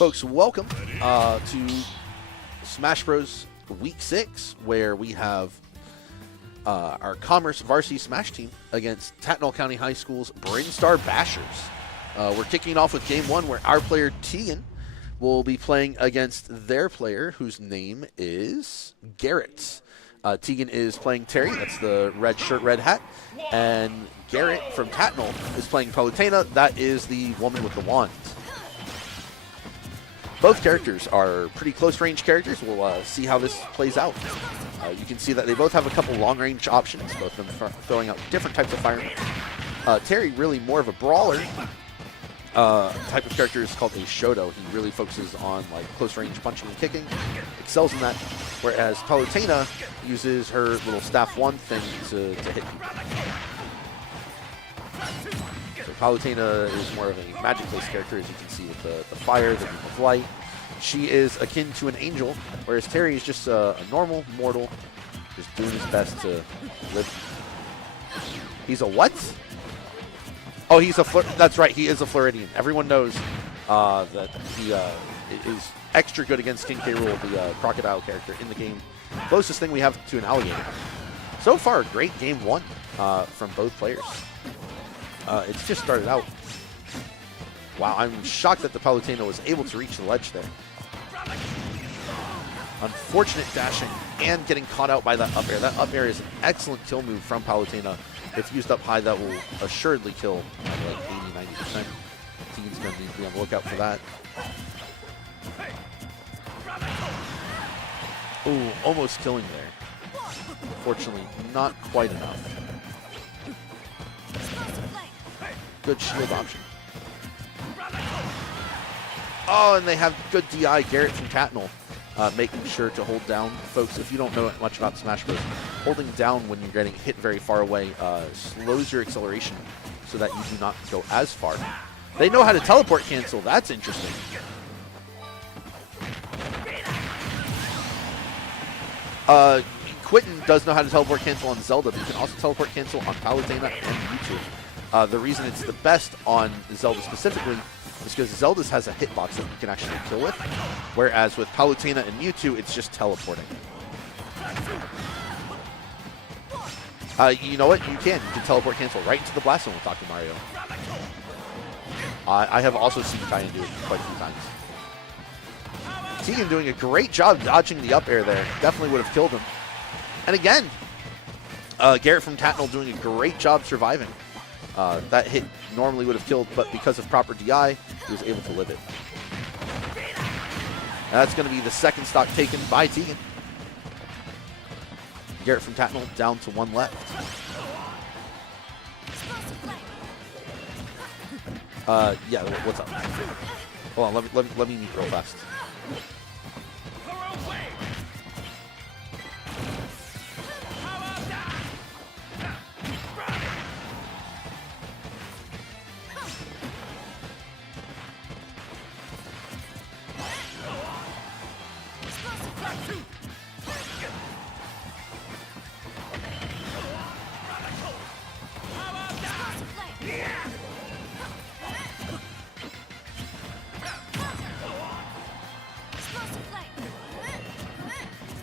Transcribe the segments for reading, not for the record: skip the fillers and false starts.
Folks, welcome to Smash Bros. Week 6, where we have our Commerce Varsity Smash team against Tatnall County High School's Brainstar Bashers. We're kicking off with Game 1, where our player, Tegan, will be playing against their player, whose name is Garrett. Tegan is playing Terry, that's the red shirt, red hat, and Garrett from Tatnall is playing Palutena, that is the woman with the wand. Both characters are pretty close-range characters. We'll see how this plays out. You can see that they both have a couple long-range options, both of them throwing out different types of firemen. Terry, really more of a brawler. Type of character is called a Shoto. He really focuses on like close-range punching and kicking, excels in that. Whereas Palutena uses her little staff wand thing to hit people. So Palutena is more of a magic-based character, as you can see with the fire, the beam of light. She is akin to an angel, whereas Terry is just a normal mortal, just doing his best to live. He's a what? Oh, he's a that's right, he is a Floridian. Everyone knows that he is extra good against King K. Rool, the crocodile character in the game. Closest thing we have to an alligator. So far, a great game one from both players. It's just started out. Wow, I'm shocked that the Palutena was able to reach the ledge there. Unfortunate dashing and getting caught out by that up air. That up air is an excellent kill move from Palutena. If used up high, that will assuredly kill like 80-90%. Team's going to need to be on the lookout for that. Ooh, almost killing there. Unfortunately, not quite enough. Good shield option. Oh, and they have good DI. Garrett from Tatnall making sure to hold down. Folks, if you don't know much about Smash Bros., holding down when you're getting hit very far away slows your acceleration so that you do not go as far. They know how to teleport cancel. That's interesting. Quentin does know how to teleport cancel on Zelda, but you can also teleport cancel on Palutena and Mewtwo. The reason it's the best on Zelda specifically is because Zelda's has a hitbox that you can actually kill with, whereas with Palutena and Mewtwo, it's just teleporting. You know what? You can teleport cancel right into the Blast Zone with Dr. Mario. I have also seen Kyan do it quite a few times. Tegan doing a great job dodging the up air there. Definitely would have killed him. And again, Garrett from Tatnall doing a great job surviving. That hit normally would have killed, but because of proper DI, he was able to live it. That's going to be the second stock taken by Tegan. Garrett from Tatnall down to one left. Yeah, what's up? Hold on, let me meet real fast.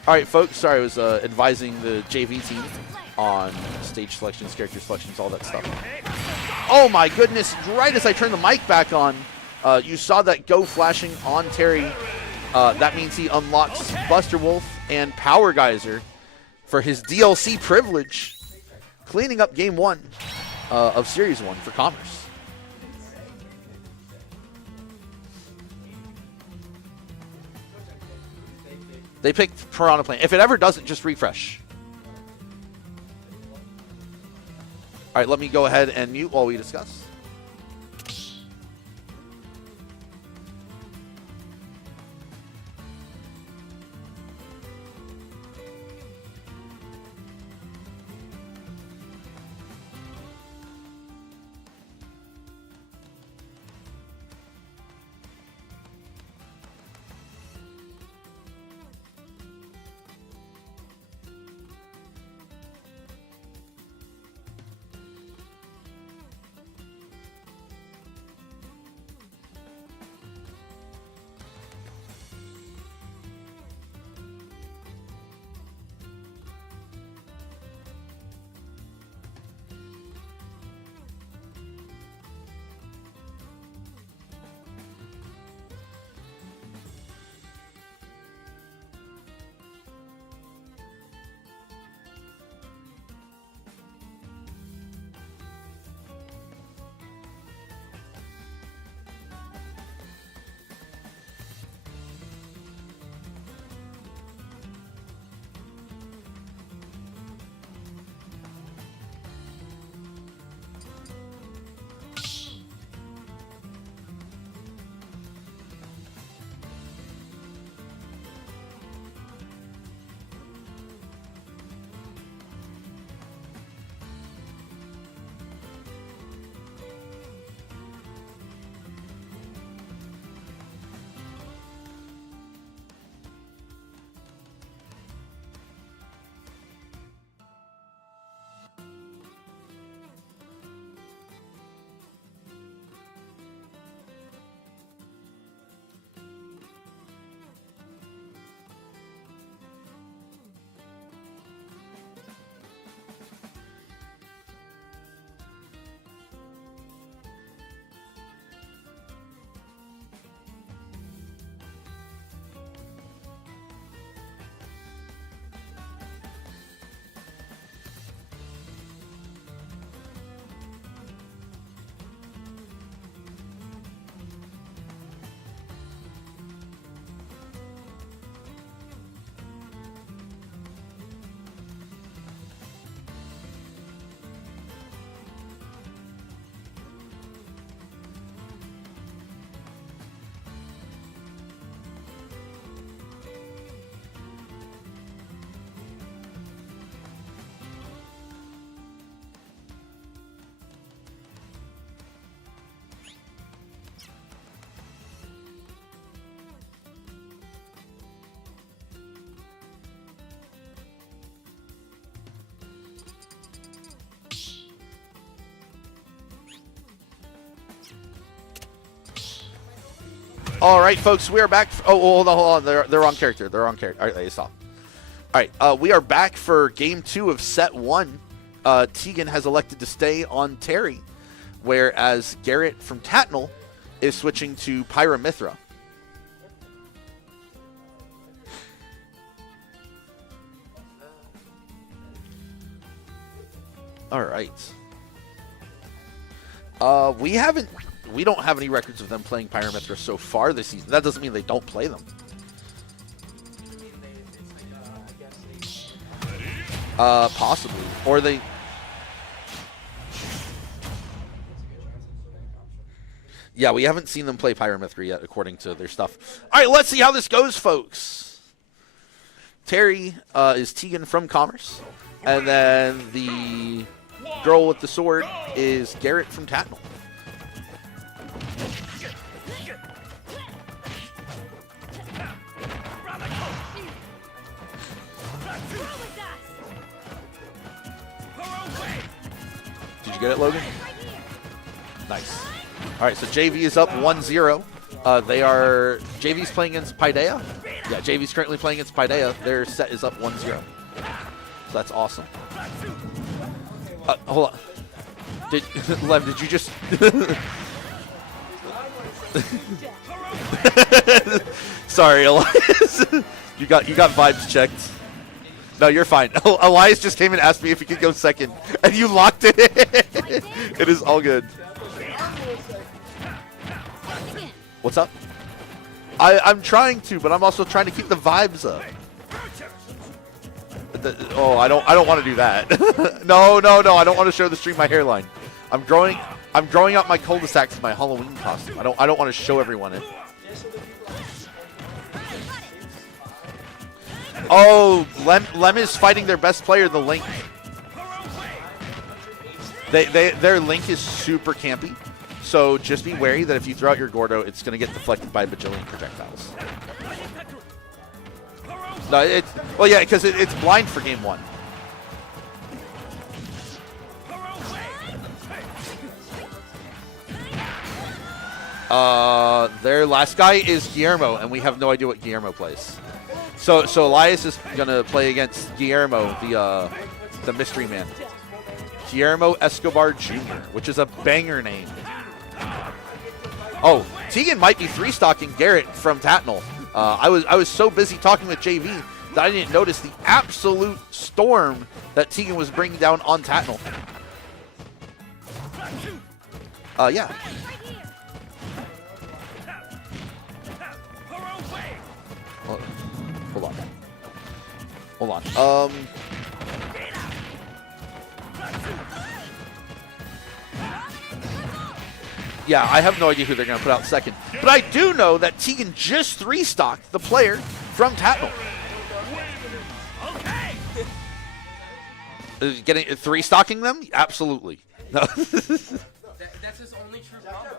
All right, folks, sorry, I was advising the JV team on stage selections, character selections, all that stuff. Oh, my goodness. Right as I turned the mic back on, you saw that go flashing on Terry. That means he unlocks Buster Wolf and Power Geyser for his DLC privilege, cleaning up Game 1 of Series 1 for Commerce. They picked Piranha Plant. If it ever doesn't, just refresh. All right, let me go ahead and mute while we discuss. All right, folks, we are back. Oh, hold on. They're on character. They're on character. All right, they stop. All right, we are back for game 2 of set 1. Tegan has elected to stay on Terry, whereas Garrett from Tatnall is switching to Pyramithra. All right. We don't have any records of them playing Pyramithra so far this season. That doesn't mean they don't play them. Possibly. Or they... Yeah, we haven't seen them play Pyramithra yet, according to their stuff. All right, let's see how this goes, folks. Terry is Tegan from Commerce. And then the girl with the sword is Garrett from Tatnall. Did you get it, Logan? Nice. All right, so JV is up 1-0. JV's playing against Paideia. Yeah, JV's currently playing against Paideia. Their set is up 1-0. So that's awesome. Hold on. Lev, did you just... Sorry, Elias. you got vibes checked. No, you're fine. Elias just came and asked me if he could go second, and you locked it. It is all good. What's up? I'm trying to, but I'm also trying to keep the vibes up. I don't want to do that. No. I don't want to show the stream my hairline. I'm growing out my cul-de-sac for my Halloween costume. I don't want to show everyone it. Oh, Lem is fighting their best player, the Link. Their Link is super campy, so just be wary that if you throw out your Gordo, it's going to get deflected by a bajillion projectiles. No, yeah, because it's blind for game 1. Their last guy is Guillermo, and we have no idea what Guillermo plays. So Elias is gonna play against Guillermo, the mystery man, Guillermo Escobar Jr., which is a banger name. Oh, Tegan might be 3-stocking Garrett from Tatnall. I was so busy talking with JV that I didn't notice the absolute storm that Tegan was bringing down on Tatnall. Yeah. Hold on. Yeah, I have no idea who they're going to put out second. But I do know that Tegan just 3-stocked the player from Tatnall. Getting 3-stocking them? Absolutely. No. That's his only true combo.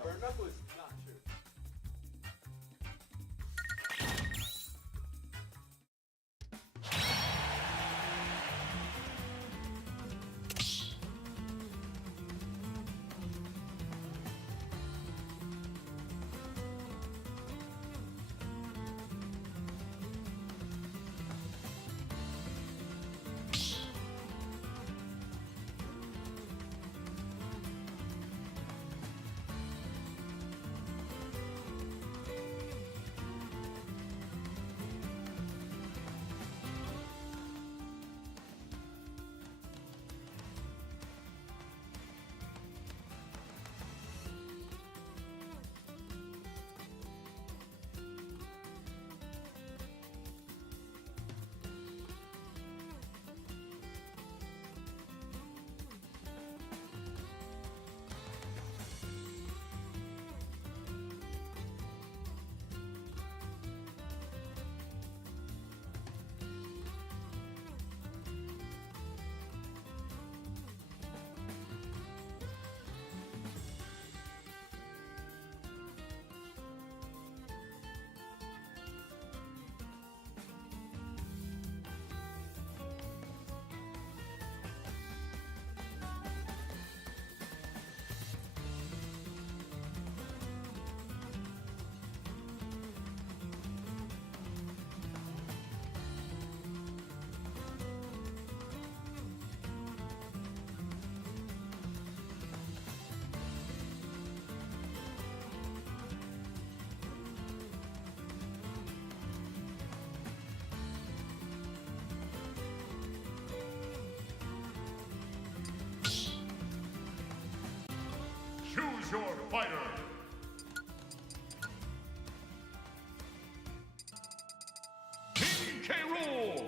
fighter. King K. Rool.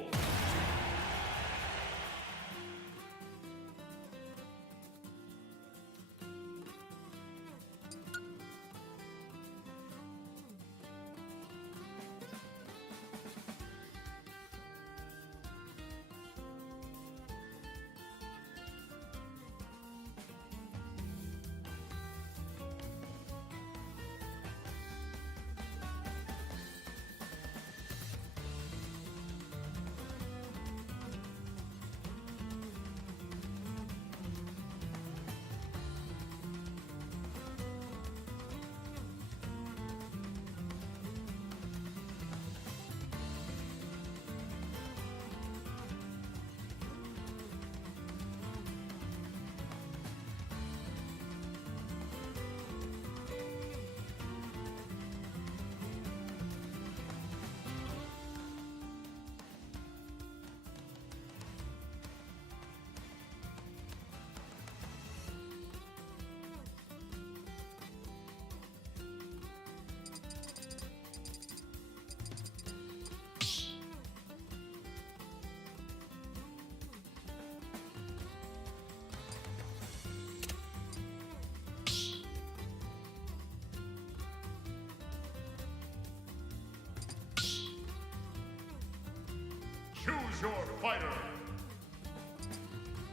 Choose your fighter.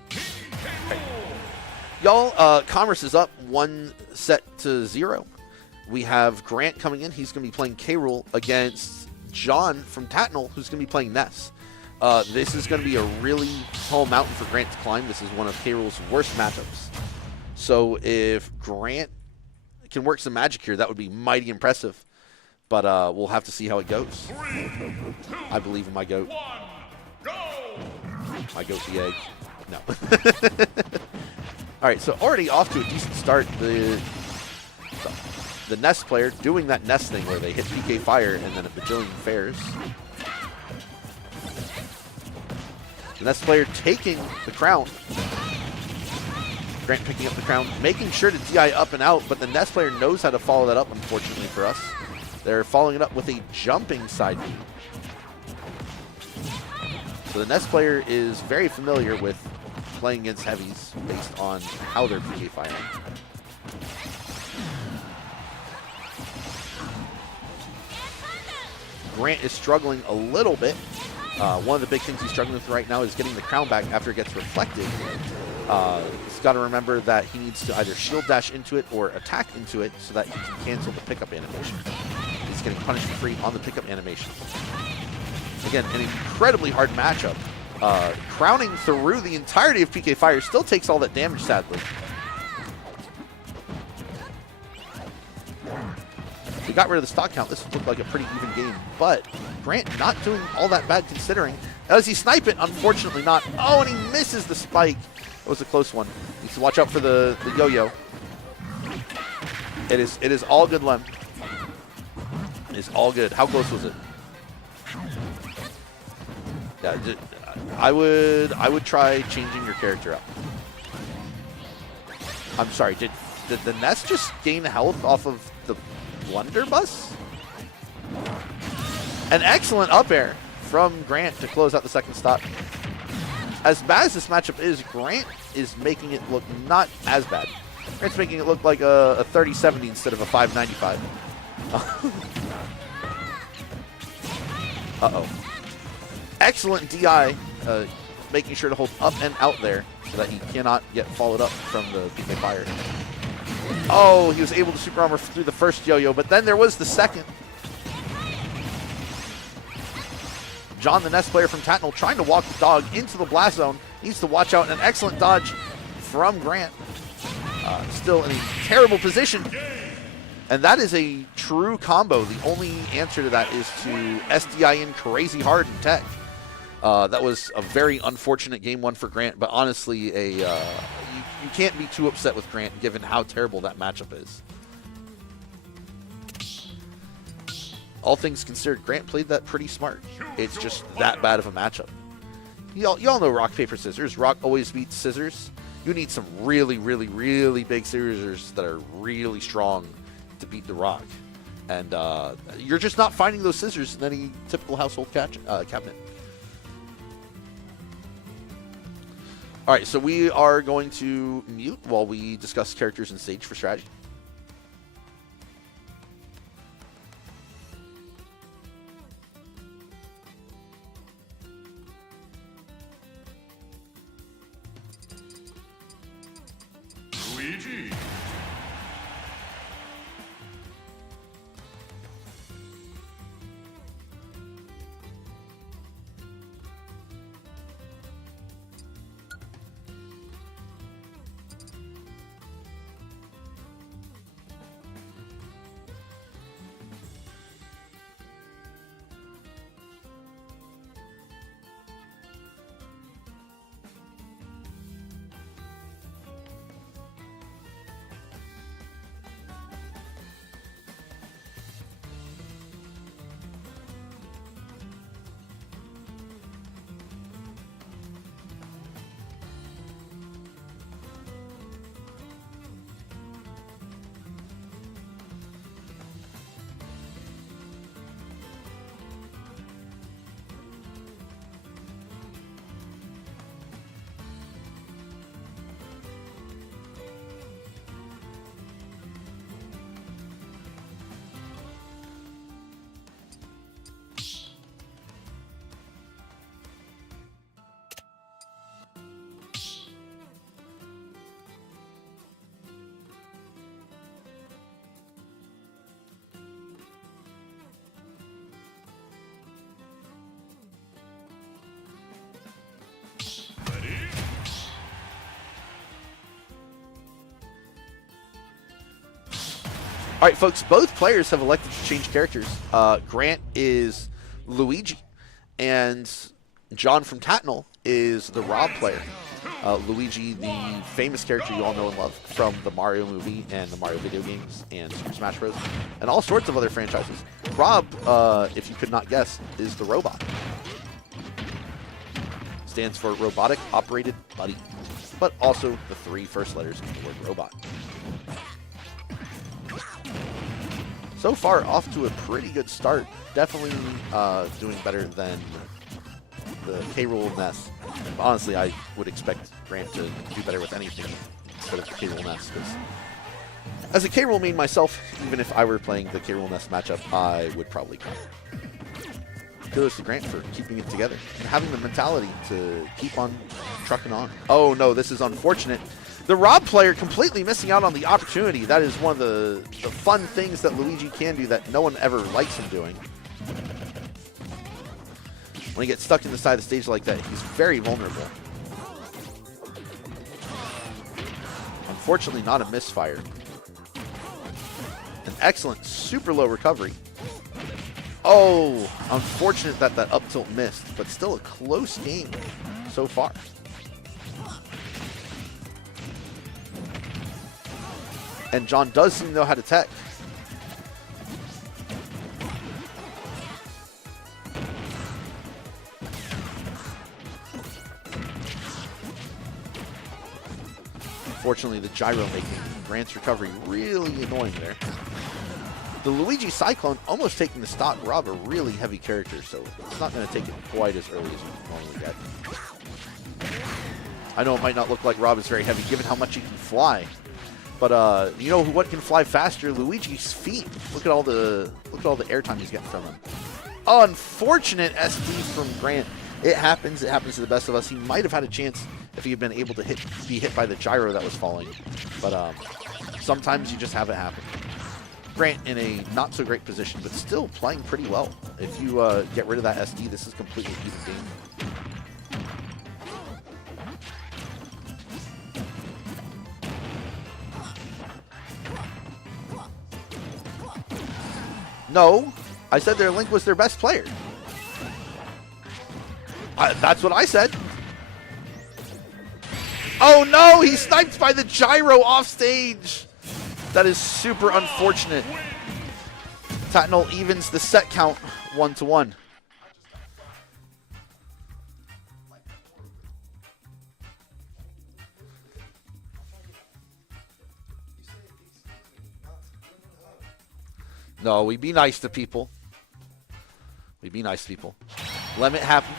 King K. Rool. Y'all, Commerce is up 1-0. We have Grant coming in. He's going to be playing K. Rool against John from Tatnall, who's going to be playing Ness. This is going to be a really tall mountain for Grant to climb. This is one of K. Rool's worst matchups. So if Grant can work some magic here, that would be mighty impressive. But we'll have to see how it goes. 3, 2, I believe in my goat. 1, go! My goat the egg. No. All right, so already off to a decent start. The Nest player doing that Nest thing where they hit PK Fire and then a bajillion fares. The Nest player taking the crown. Grant picking up the crown, making sure to DI up and out, but the Nest player knows how to follow that up, unfortunately for us. They're following it up with a jumping side B. So the Nest player is very familiar with playing against heavies based on how they're PK firing. Grant is struggling a little bit. One of the big things he's struggling with right now is getting the crown back after it gets reflected. He's got to remember that he needs to either shield dash into it or attack into it so that he can cancel the pickup animation. He's getting punished free on the pickup animation. Again, an incredibly hard matchup. Crowning through the entirety of PK Fire still takes all that damage, sadly. If we got rid of the stock count, this would look like a pretty even game. But Grant not doing all that bad considering. Does he snipe it? Unfortunately not. Oh, and he misses the spike. That was a close one. Needs to watch out for the yo-yo. It is all good, Lem. It is all good. How close was it? Yeah, I would try changing your character up. I'm sorry. Did the Nest just gain health off of the blunderbuss? An excellent up air from Grant to close out the second stop. As bad as this matchup is, Grant is making it look not as bad. Grant's making it look like a 30-70 instead of a 595. Uh-oh. Excellent DI, making sure to hold up and out there so that he cannot get followed up from the PK Fire. Oh, he was able to super armor through the first yo-yo, but then there was the second. John, the Nest player from Tatnall, trying to walk the dog into the blast zone. Needs to watch out. An excellent dodge from Grant. Still in a terrible position. And that is a true combo. The only answer to that is to SDI in crazy hard in tech. That was a very unfortunate game one for Grant, but honestly, you can't be too upset with Grant given how terrible that matchup is. All things considered, Grant played that pretty smart. It's just that bad of a matchup. Y'all know rock, paper, scissors. Rock always beats scissors. You need some really, really, really big scissors that are really strong to beat the Rock. And you're just not finding those scissors in any typical household cabinet. All right, so we are going to mute while we discuss characters and stage for strategy. Luigi. All right, folks, both players have elected to change characters. Grant is Luigi, and John from Tatnall is the Rob player. Luigi, the famous character you all know and love from the Mario movie and the Mario video games and Super Smash Bros. And all sorts of other franchises. Rob, if you could not guess, is the robot. Stands for Robotic Operated Buddy, but also the 3 first letters of the word robot. So far, off to a pretty good start. Definitely doing better than the K-Rool Ness. Honestly, I would expect Grant to do better with anything instead of the K-Rool Ness. Because as a K-Rool main myself, even if I were playing the K-Rool Ness matchup, I would probably cry. Kudos to Grant for keeping it together and having the mentality to keep on trucking on. Oh no, this is unfortunate. The Rob player completely missing out on the opportunity. That is one of the fun things that Luigi can do that no one ever likes him doing. When he gets stuck in the side of the stage like that, he's very vulnerable. Unfortunately, not a misfire. An excellent, super low recovery. Oh, unfortunate that that up tilt missed, but still a close game so far. And John does seem to know how to tech. Unfortunately, the gyro making Grant's recovery really annoying there. The Luigi Cyclone almost taking the stock. Rob, a really heavy character, so it's not going to take it quite as early as you normally get. I know it might not look like Rob is very heavy given how much he can fly. But you know what can fly faster? Luigi's feet. Look at all the airtime he's getting from him. Unfortunate SD from Grant. It happens. It happens to the best of us. He might have had a chance if he had been able to be hit by the gyro that was falling. But sometimes you just have it happen. Grant in a not so great position, but still playing pretty well. If you get rid of that SD, this is completely even game. No, I said their Link was their best player. That's what I said. Oh no, he's sniped by the gyro off stage. That is super unfortunate. Tatnall evens the set count 1-1. No, we be nice to people. We be nice to people. Limit happens.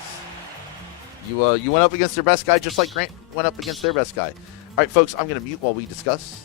You went up against their best guy just like Grant went up against their best guy. All right, folks, I'm going to mute while we discuss.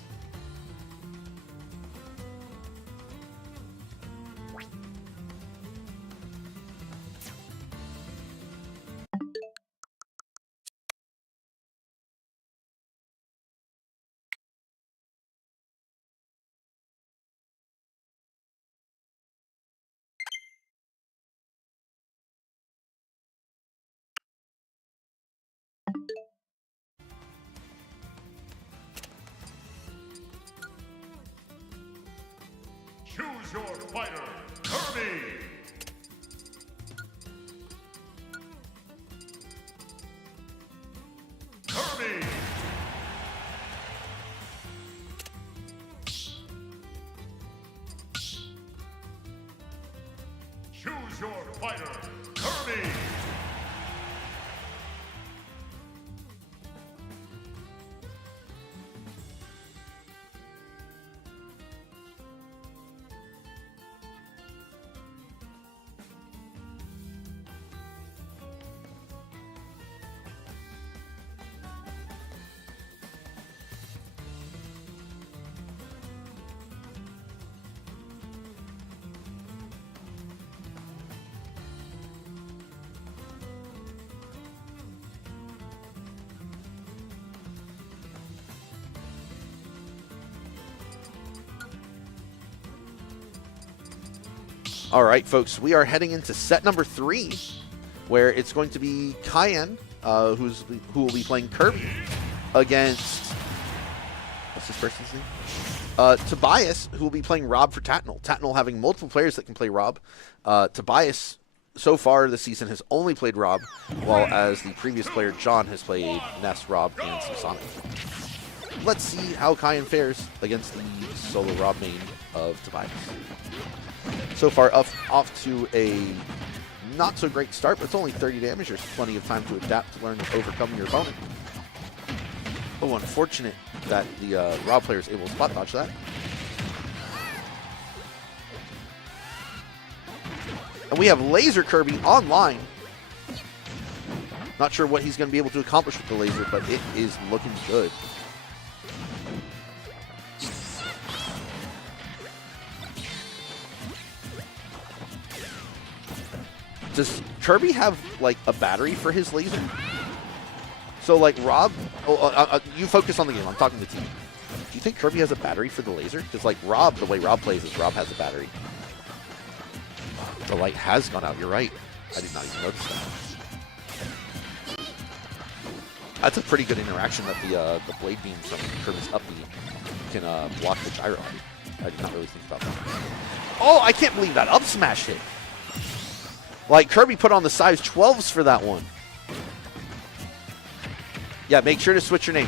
Choose your fighter, Kirby. Kirby. Choose your fighter, Kirby. All right, folks, we are heading into set number 3, where it's going to be Cayenne, who will be playing Kirby, against, what's this person's name? Tobias, who will be playing Rob for Tatnall. Tatnall having multiple players that can play Rob. Tobias, so far this season, has only played Rob, while as the previous player, John, has played Ness, Rob, and some Sonic. Let's see how Cayenne fares against the solo Rob main of Tobias. So far, off to a not so great start, but it's only 30 damage. There's plenty of time to adapt, to learn, and overcome your opponent. Oh, unfortunate that the Rob player is able to spot dodge that. And we have Laser Kirby online. Not sure what he's going to be able to accomplish with the laser, but it is looking good. Does Kirby have, like, a battery for his laser? So, like, Rob... you focus on the game. I'm talking to the team. Do you think Kirby has a battery for the laser? Because, like, Rob, the way Rob plays is Rob has a battery. The light has gone out. You're right. I did not even notice that. That's a pretty good interaction that the blade beam from Kirby's up B can block the gyro. I did not really think about that. Oh, I can't believe that up smash hit. Like, Kirby put on the size 12s for that one. Yeah, make sure to switch your name.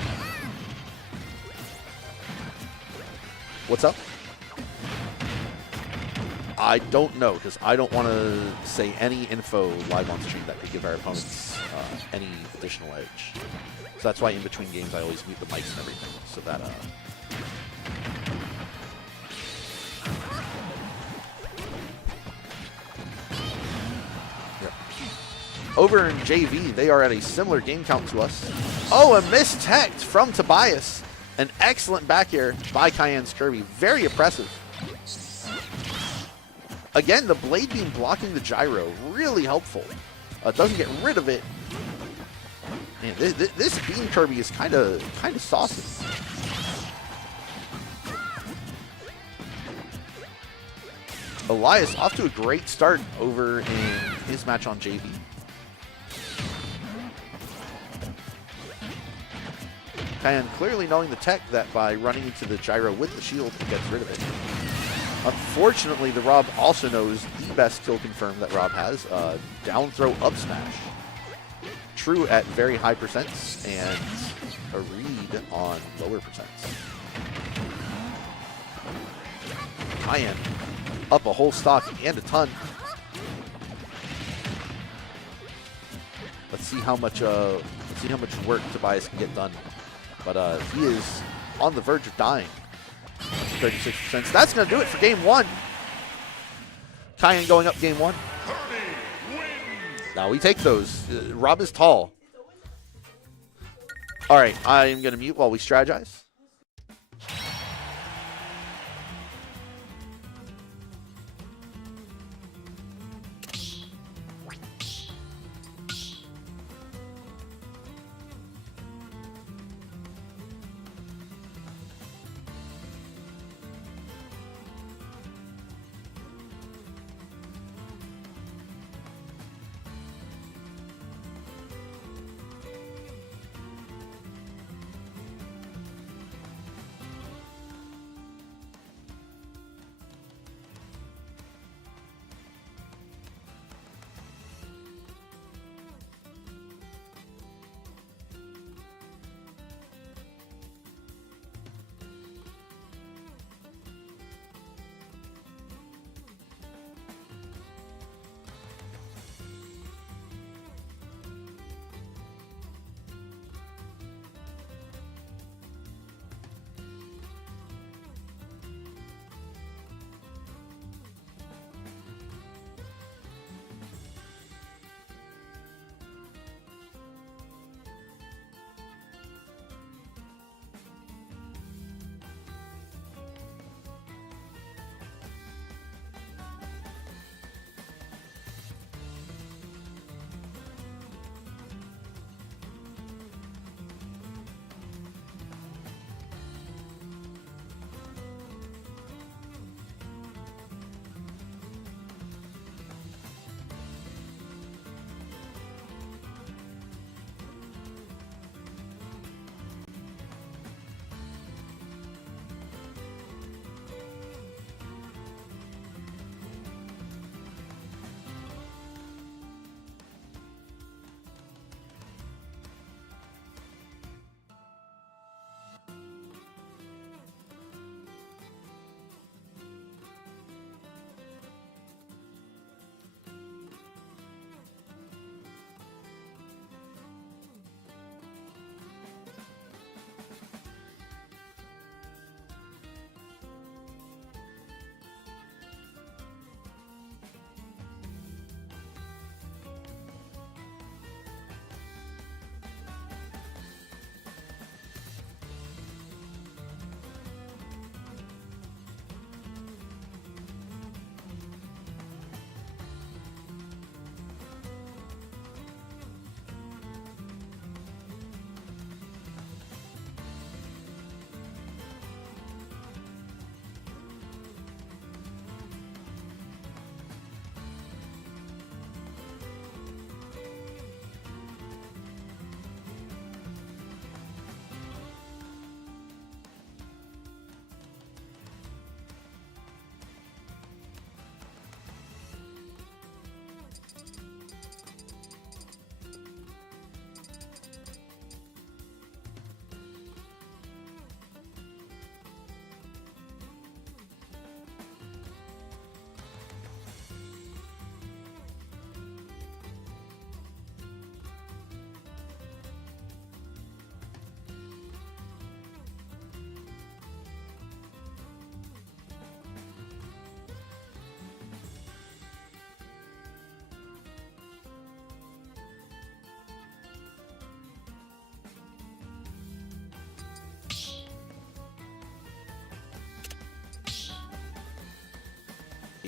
What's up? I don't know, because I don't want to say any info live on stream that could give our opponents any additional edge. So that's why in between games I always mute the mics and everything, so that... Over in JV, they are at a similar game count to us. Oh, a missed tech from Tobias. An excellent back air by Cayenne's Kirby. Very impressive. Again, the blade beam blocking the gyro. Really helpful. Doesn't get rid of it. Man, this beam Kirby is kind of saucy. Elias off to a great start over in his match on JV. Cayenne clearly knowing the tech that by running into the gyro with the shield, he gets rid of it. Unfortunately, the Rob also knows the best kill confirm that Rob has, down throw up smash. True at very high percents, and a read on lower percents. Cayenne up a whole stock and a ton. Let's see how much work Tobias can get done. But he is on the verge of dying. 36%. That's going to do it for game 1. Cayenne going up game 1. Kirby wins. Now we take those. Rob is tall. All right, I'm going to mute while we strategize.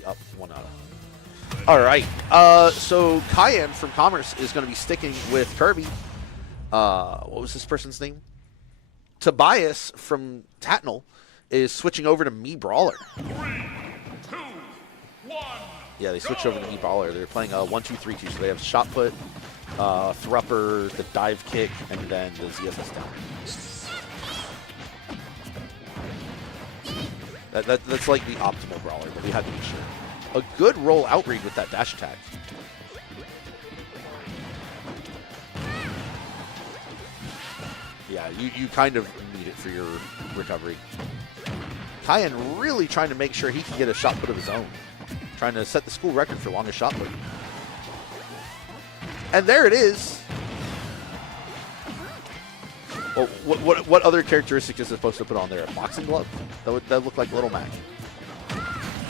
Up 1-0. All right. So Cayenne from Commerce is going to be sticking with Kirby. What was this person's name? Tobias from Tatnall is switching over to Me Brawler. 3, 2, 1. Yeah, they switched over to Me Brawler. They're playing 1-2-3-2, so they have shot put, thrupper, the dive kick, and then the ZSS down. That's like the optimal brawler, but we had to be sure. A good roll out read with that dash attack. Yeah, you kind of need it for your recovery. Cayenne really trying to make sure he can get a shot put of his own. Trying to set the school record for longest shot put. And there it is. Well, what other characteristic is it supposed to put on there? A boxing glove? That look like Little Mac.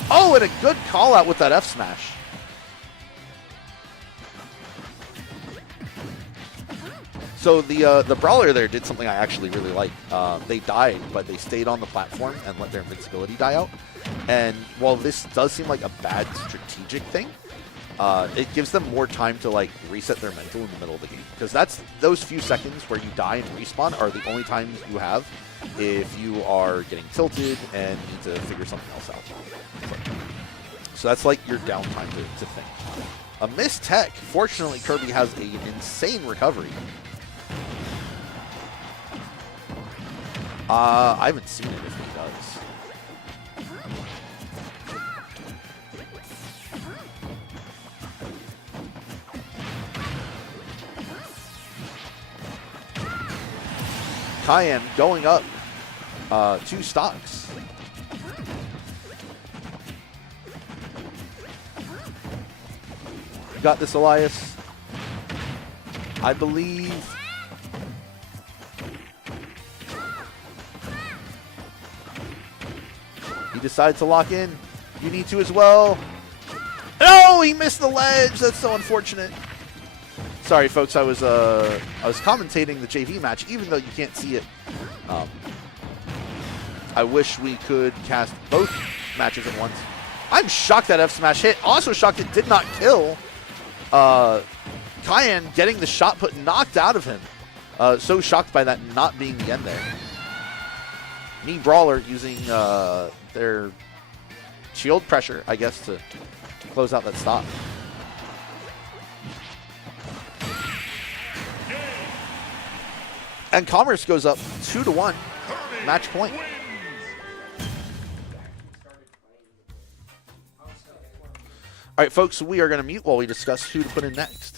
Oh, and a good call out with that F smash. So the brawler there did something I actually really like. They died, but they stayed on the platform and let their invincibility die out. And while this does seem like a bad strategic thing, it gives them more time to like reset their mental in the middle of the game, because that's those few seconds where you die and respawn are the only times you have if you are getting tilted and need to figure something else out. So that's like your downtime to think. A missed tech. Fortunately, Kirby has an insane recovery. I haven't seen it if he does. Cayenne going up 2 stocks. You got this, Elias. I believe. He decides to lock in. You need to as well. No, he missed the ledge. That's so unfortunate. Sorry, folks. I was commentating the JV match, even though you can't see it. I wish we could cast both matches at once. I'm shocked that F smash hit. Also shocked it did not kill. Cayenne getting the shot put knocked out of him. So shocked by that not being the end there. Me Brawler using their shield pressure, I guess, to close out that stop. And Commerce goes up 2-1. Match point. All right, folks, we are going to mute while we discuss who to put in next.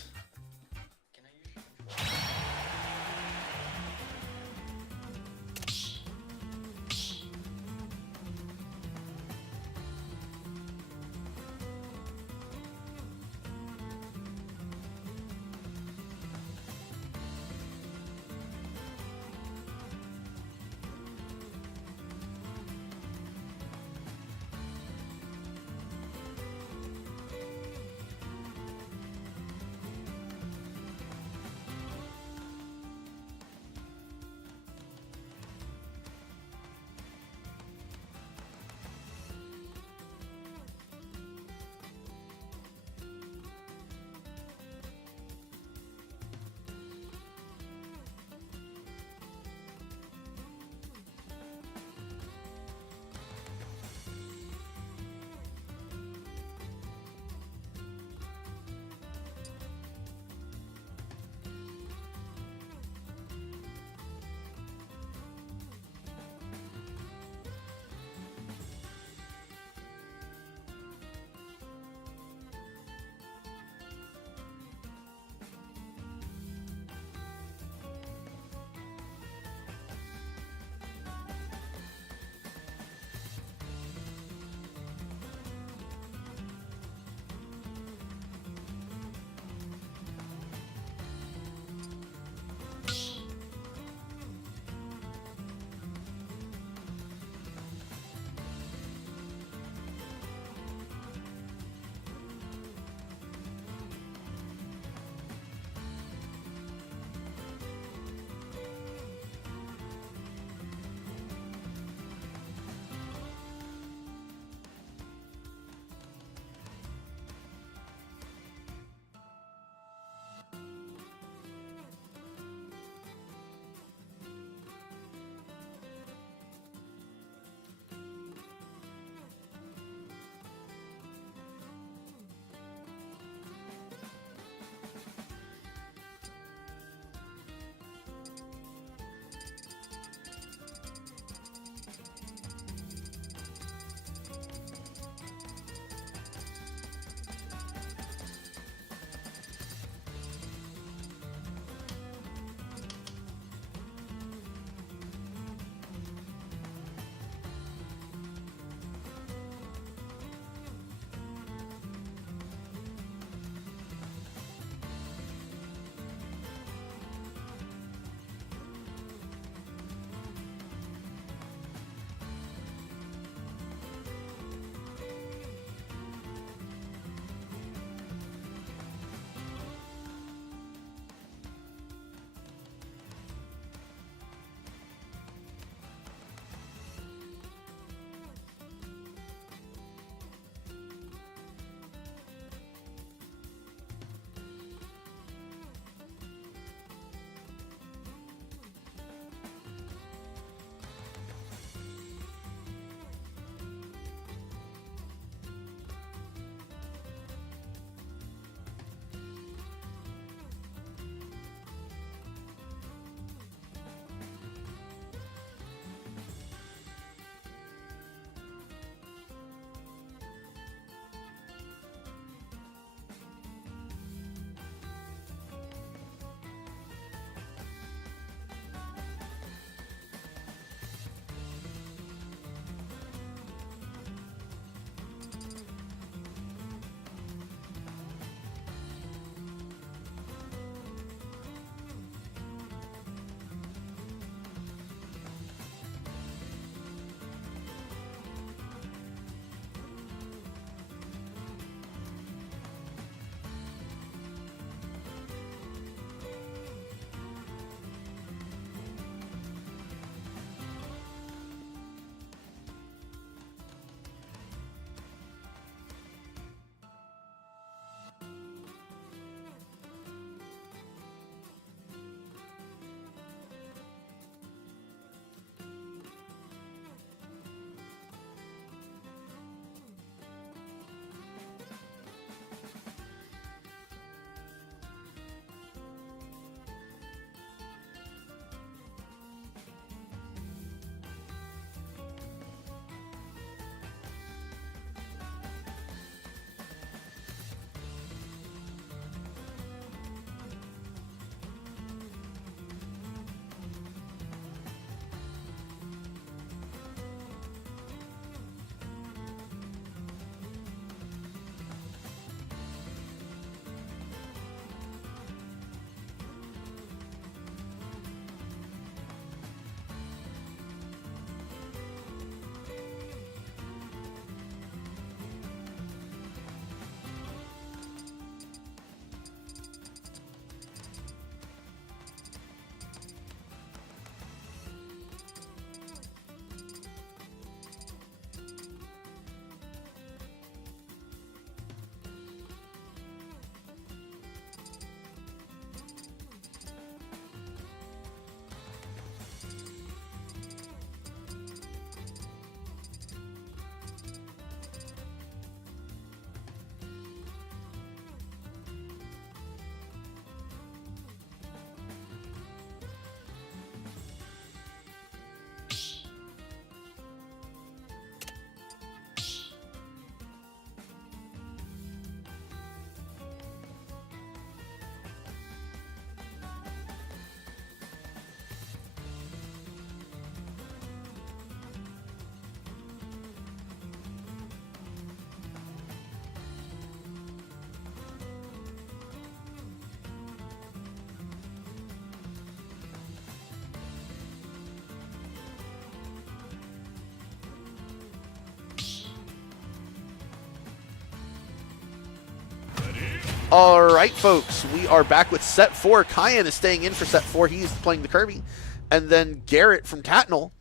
All right, folks, we are back with set 4. Kyan is staying in for set 4. He's playing the Kirby. And then Garrett from Tatnall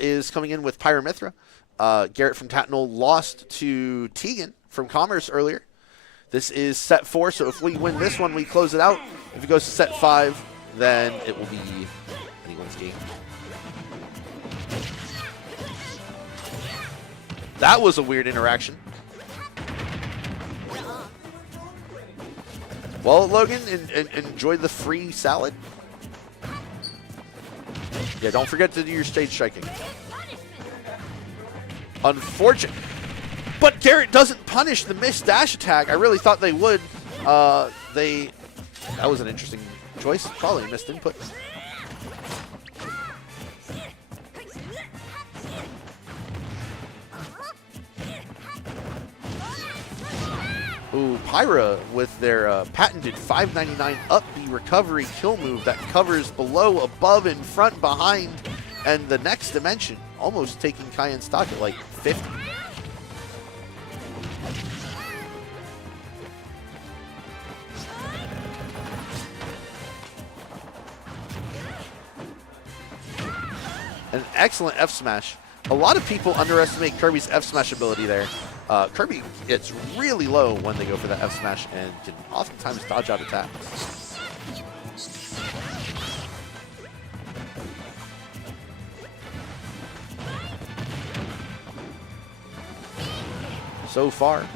is coming in with Pyramithra. Garrett from Tatnall lost to Tegan from Commerce earlier. This is set 4, so if we win this one, we close it out. If it goes to set 5, then it will be anyone's game. That was a weird interaction. Well, Logan, enjoy the free salad. Yeah, don't forget to do your stage striking. Unfortunate. But Garrett doesn't punish the missed dash attack. I really thought they would. That was an interesting choice. Probably a missed input. Ooh, Pyra with their patented 599 up B recovery kill move that covers below, above, in front, behind, and the next dimension. Almost taking Kyan's stock at like 50. An excellent F smash. A lot of people underestimate Kirby's F smash ability there. Kirby gets really low when they go for that F smash and can oftentimes dodge out attacks. So far,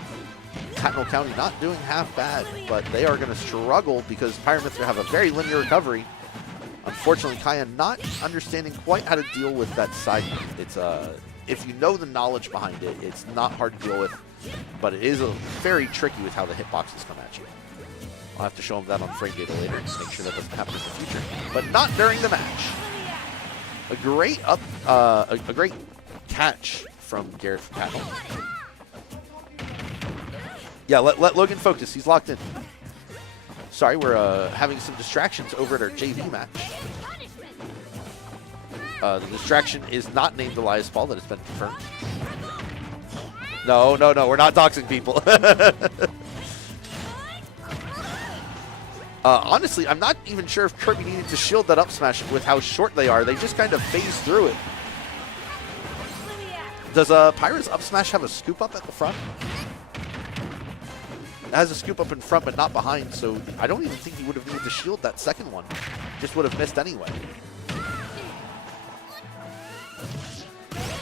Tatnall County not doing half bad, but they are going to struggle because Pyramithra have a very linear recovery. Unfortunately, Kyan not understanding quite how to deal with that side. It's if you know the knowledge behind it, it's not hard to deal with, but it is very tricky with how the hitboxes come at you. I'll have to show him that on frame data later to make sure that doesn't happen in the future, but not during the match. A great a great catch from Garrett from Tatnall. Yeah, let Logan focus. He's locked in. Sorry, we're having some distractions over at our JV match. The distraction is not named Elias Paul. That has been confirmed. No, we're not doxing people. Honestly, I'm not even sure if Kirby needed to shield that up smash with how short they are. They just kind of phase through it. Does Pyra's up smash have a scoop up at the front? It has a scoop up in front, but not behind, so I don't even think he would have needed to shield that second one. Just would have missed anyway.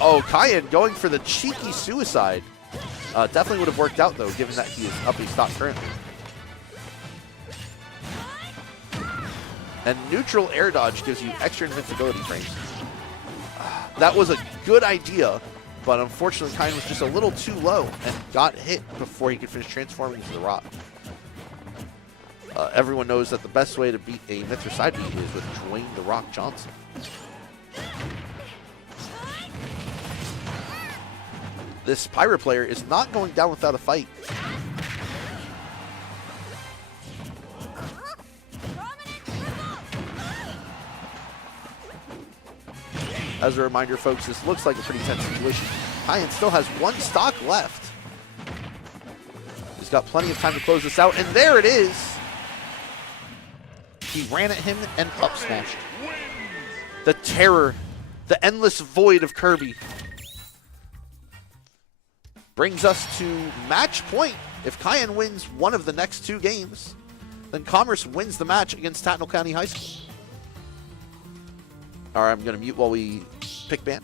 Oh, Kyan going for the cheeky suicide. Definitely would have worked out, though, given that he is up a stock currently. And neutral air dodge gives you extra invincibility frames. That was a good idea, but unfortunately, Kyan was just a little too low and got hit before he could finish transforming into the rock. Everyone knows that the best way to beat a Mithra side beat is with Dwayne The Rock Johnson. This Pyra player is not going down without a fight. As a reminder, folks, this looks like a pretty tense situation. Kyan still has one stock left. He's got plenty of time to close this out, and there it is. He ran at him and up smashed. The terror, the endless void of Kirby. Brings us to match point. If Kyan wins one of the next two games, then Commerce wins the match against Tatnall County High School. All right, I'm going to mute while we pick ban.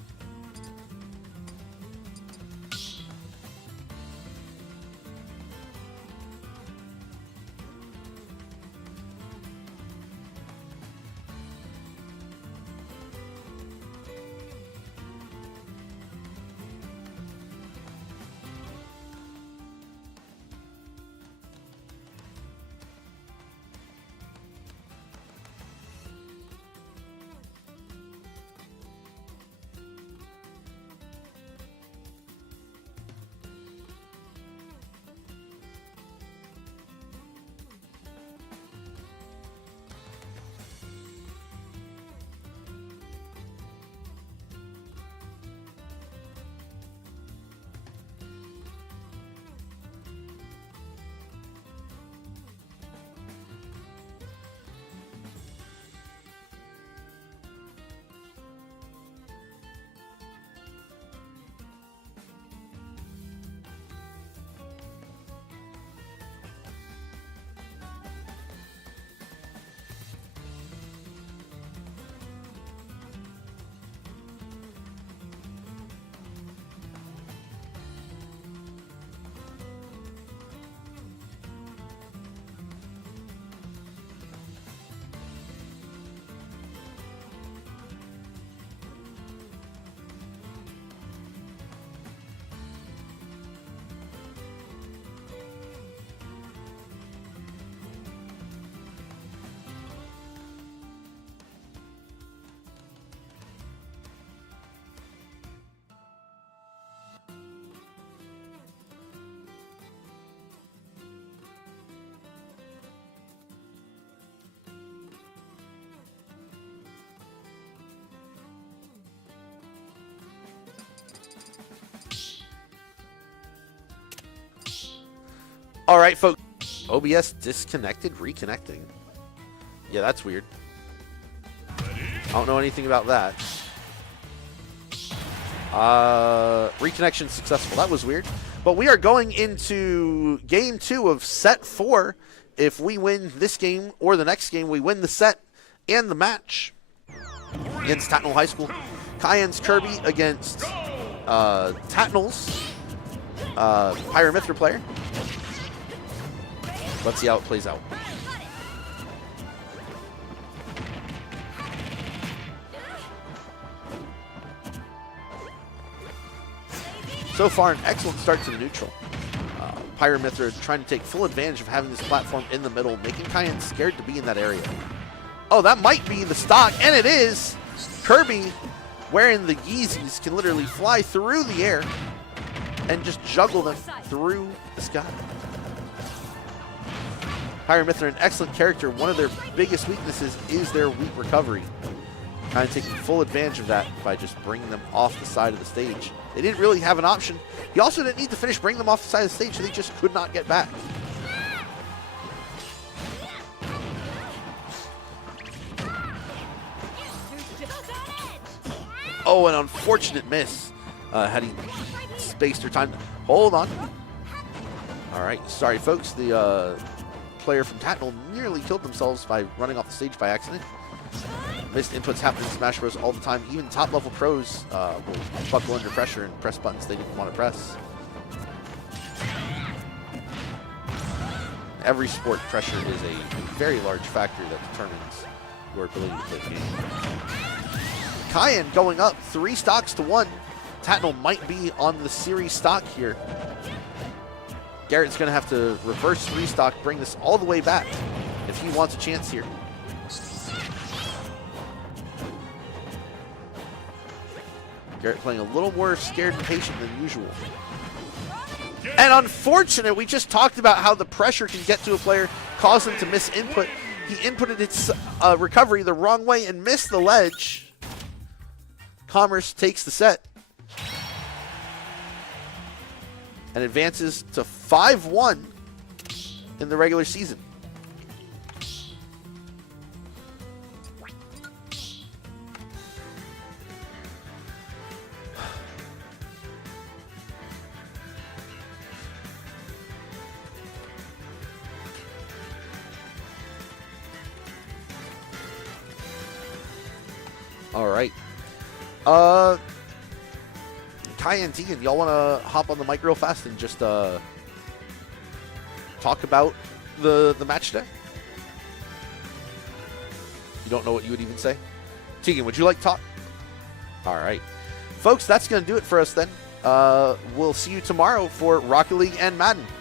All right, folks. OBS disconnected, reconnecting. Yeah, that's weird. I don't know anything about that. Reconnection successful. That was weird. But we are going into game 2 of set 4. If we win this game or the next game, we win the set and the match against Tatnall High School. Cayenne's Kirby against Tatnall's Pyramithra player. Let's see how it plays out. So far, an excellent start to the neutral. Pyramithra trying to take full advantage of having this platform in the middle, making Cayenne scared to be in that area. Oh, that might be the stock, and it is! Kirby, wearing the Yeezys, can literally fly through the air and just juggle them through the sky. Pyramithra, an excellent character. One of their biggest weaknesses is their weak recovery. Kind of taking full advantage of that by just bringing them off the side of the stage. They didn't really have an option. He also didn't need to finish bringing them off the side of the stage, so they just could not get back. Oh, an unfortunate miss. Had he spaced her time. Hold on. All right, sorry, folks. The player from Tatnall nearly killed themselves by running off the stage by accident. Missed inputs happen in Smash Bros. All the time. Even top-level pros will buckle under pressure and press buttons they didn't want to press. Every sport, pressure is a very large factor that determines your ability to play the game. Cayenne going up 3 stocks to 1. Tatnall might be on the series stock here. Garrett's going to have to reverse 3 stock, bring this all the way back if he wants a chance here. Garrett playing a little more scared and patient than usual. And unfortunate, we just talked about how the pressure can get to a player, cause him to miss input. He inputted its recovery the wrong way and missed the ledge. Commerce takes the set and advances to 5-1 in the regular season. All right. Kai and Tegan, y'all want to hop on the mic real fast and just talk about the match today? You don't know what you would even say? Tegan, would you like to talk? All right. Folks, that's going to do it for us then. We'll see you tomorrow for Rocket League and Madden.